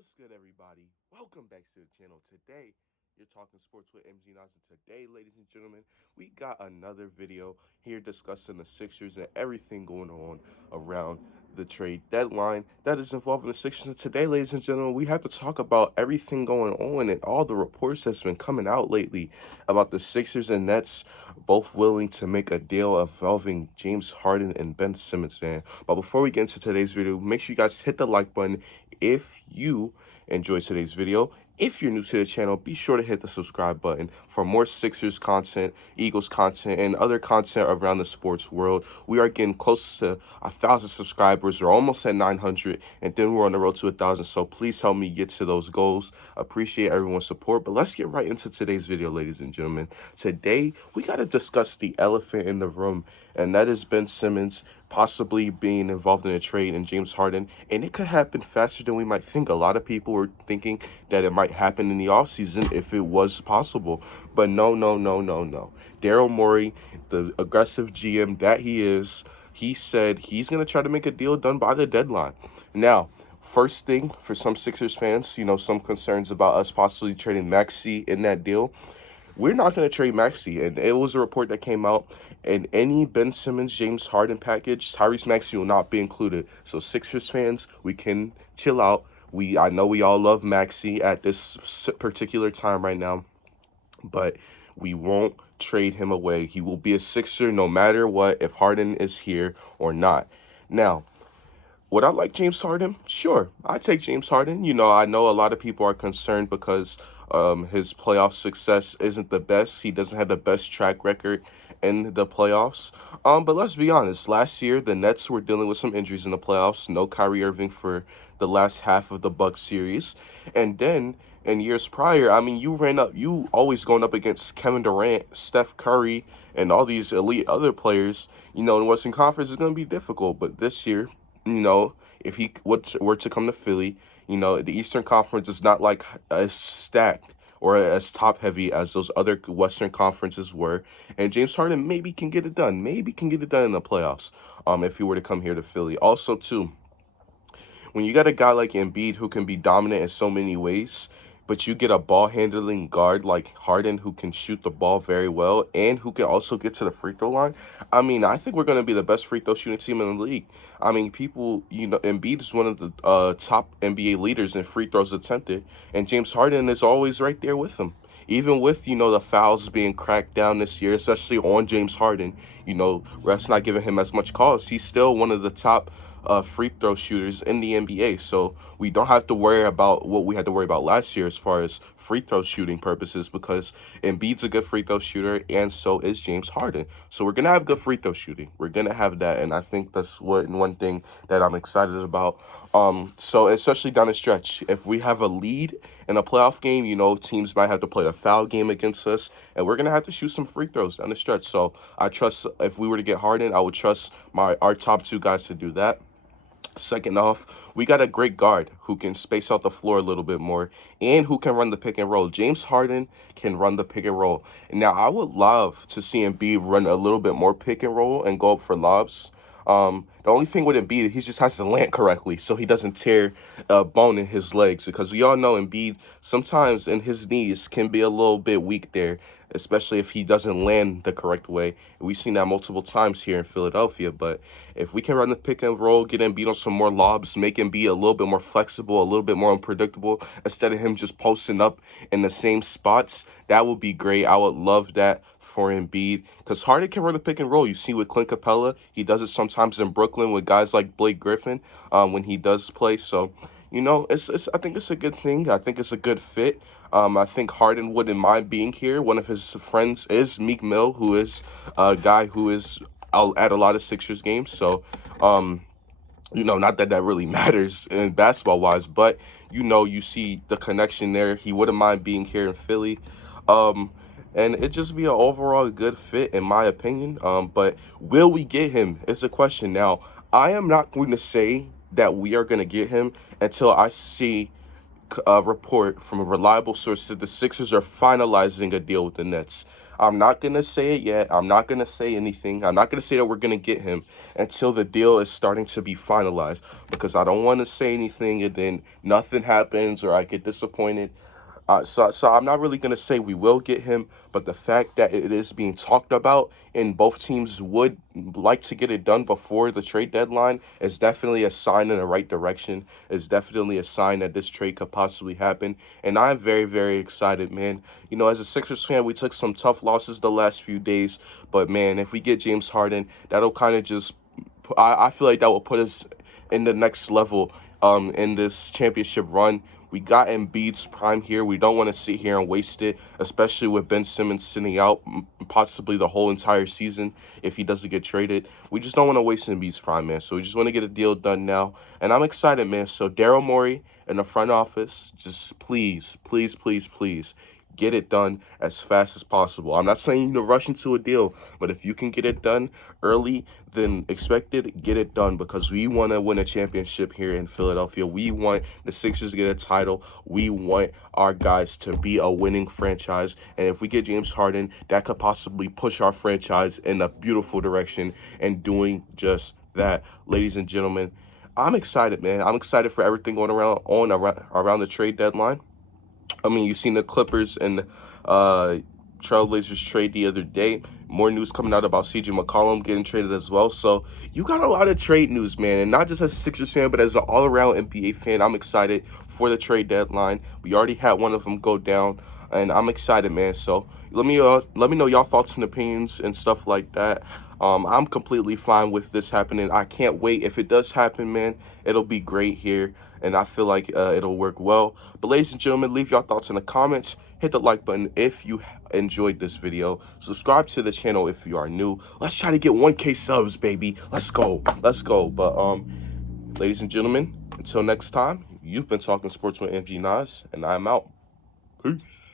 What's good, everybody? Welcome back to the channel. Today, you're talking sports with MG Nas, and today, ladies and gentlemen, we got another video here discussing the Sixers and everything going on around the trade deadline that is involving the Sixers. And today, ladies and gentlemen, we have to talk about everything going on and all the reports that's been coming out lately about the Sixers and Nets both willing to make a deal involving James Harden and Ben Simmons, man. But before we get into today's video, make sure you guys hit the like button if you enjoyed today's video. If you're new to the channel, be sure to hit the subscribe button for more Sixers content, Eagles content, and other content around the sports world. We are getting close to 1,000 subscribers. We're almost at 900, and then we're on the road to 1,000. So please help me get to those goals. Appreciate everyone's support. But let's get right into today's video, ladies and gentlemen. Today, we got to discuss the elephant in the room, and that is Ben Simmons possibly being involved in a trade and James Harden, and it could happen faster than we might think. A lot of people were thinking that it might happen in the offseason if it was possible, but no. Daryl Morey, the aggressive GM that he is, he said he's going to try to make a deal done by the deadline. Now, first thing for some Sixers fans, some concerns about us possibly trading Maxey in that deal. We're not going to trade Maxey, and it was a report that came out, in any Ben Simmons, James Harden package, Tyrese Maxey will not be included. So Sixers fans, we can chill out. I know we all love Maxey at this particular time right now, but we won't trade him away. He will be a Sixer no matter what, if Harden is here or not. Now, would I like James Harden? Sure, I take James Harden. I know a lot of people are concerned because his playoff success isn't the best. He doesn't have the best track record in the playoffs. But let's be honest. Last year, the Nets were dealing with some injuries in the playoffs. No Kyrie Irving for the last half of the Bucks series, and then in years prior, I mean, you always going up against Kevin Durant, Steph Curry, and all these elite other players. In Western Conference is going to be difficult. But this year, if he were to come to Philly, the Eastern Conference is not like as stacked or as top heavy as those other Western conferences were. And James Harden maybe can get it done. Maybe can get it done in the playoffs. If he were to come here to Philly. Also, too, when you got a guy like Embiid who can be dominant in so many ways, but you get a ball handling guard like Harden who can shoot the ball very well and who can also get to the free throw line. I mean, I think we're going to be the best free throw shooting team in the league. I mean, people, Embiid is one of the top NBA leaders in free throws attempted, and James Harden is always right there with him. Even with, the fouls being cracked down this year, especially on James Harden, refs not giving him as much calls, he's still one of the top free throw shooters in the NBA. So we don't have to worry about what we had to worry about last year as far as free throw shooting purposes, because Embiid's a good free throw shooter and so is James Harden. So we're going to have good free throw shooting. We're going to have that, and I think that's one thing that I'm excited about. So especially down the stretch, if we have a lead in a playoff game, teams might have to play a foul game against us, and we're going to have to shoot some free throws down the stretch. So I trust, if we were to get Harden, I would trust our top two guys to do that. Second off, we got a great guard who can space out the floor a little bit more and who can run the pick and roll. James Harden can run the pick and roll. Now, I would love to see Embiid run a little bit more pick and roll and go up for lobs. The only thing with Embiid, he just has to land correctly so he doesn't tear a bone in his legs, because we all know Embiid sometimes in his knees can be a little bit weak there, especially if he doesn't land the correct way. We've seen that multiple times here in Philadelphia. But if we can run the pick and roll, get Embiid on some more lobs, make him be a little bit more flexible, a little bit more unpredictable, instead of him just posting up in the same spots, that would be great. I would love that for Embiid, because Harden can run the pick and roll. You see with Clint Capella, he does it sometimes in Brooklyn with guys like Blake Griffin when he does play. So, I think it's a good thing. I think it's a good fit. I think Harden wouldn't mind being here. One of his friends is Meek Mill, who is a guy who is out at a lot of Sixers games. So, not that that really matters in basketball-wise, but, you see the connection there. He wouldn't mind being here in Philly. And it just be an overall good fit, in my opinion. But will we get him is the question. Now, I am not going to say that we are going to get him until I see a report from a reliable source that the Sixers are finalizing a deal with the Nets. I'm not going to say it yet. I'm not going to say anything. I'm not going to say that we're going to get him until the deal is starting to be finalized, because I don't want to say anything and then nothing happens or I get disappointed. So I'm not really going to say we will get him, but the fact that it is being talked about and both teams would like to get it done before the trade deadline is definitely a sign in the right direction. It's definitely a sign that this trade could possibly happen. And I'm very, very excited, man. You know, as a Sixers fan, we took some tough losses the last few days, but man, if we get James Harden, that'll kind of just, I feel like that will put us in the next level in this championship run. We got Embiid's prime here. We don't want to sit here and waste it, especially with Ben Simmons sitting out possibly the whole entire season if he doesn't get traded. We just don't want to waste Embiid's prime, man. So we just want to get a deal done now. And I'm excited, man. So Daryl Morey in the front office, just please, please, please, please, get it done as fast as possible. I'm not saying you to rush into a deal, but if you can get it done early than expected, get it done, because we want to win a championship here in Philadelphia. We want the Sixers to get a title. We want our guys to be a winning franchise. And if we get James Harden, that could possibly push our franchise in a beautiful direction and doing just that. Ladies and gentlemen, I'm excited, man. I'm excited for everything going around the trade deadline. I mean, you've seen the Clippers and Trailblazers trade the other day. More news coming out about CJ McCollum getting traded as well. So you got a lot of trade news, man. And not just as a Sixers fan, but as an all-around NBA fan, I'm excited for the trade deadline. We already had one of them go down, and I'm excited, man. So let me know y'all thoughts and opinions and stuff like that. I'm completely fine with this happening. I can't wait. If it does happen, man, it'll be great here, and I feel like it'll work well. But ladies and gentlemen, leave your thoughts in the comments. Hit the like button if you enjoyed this video. Subscribe to the channel if you are new. Let's try to get 1K subs, baby. Let's go. Let's go. But ladies and gentlemen, until next time, you've been talking sports with MG Nas, and I'm out. Peace.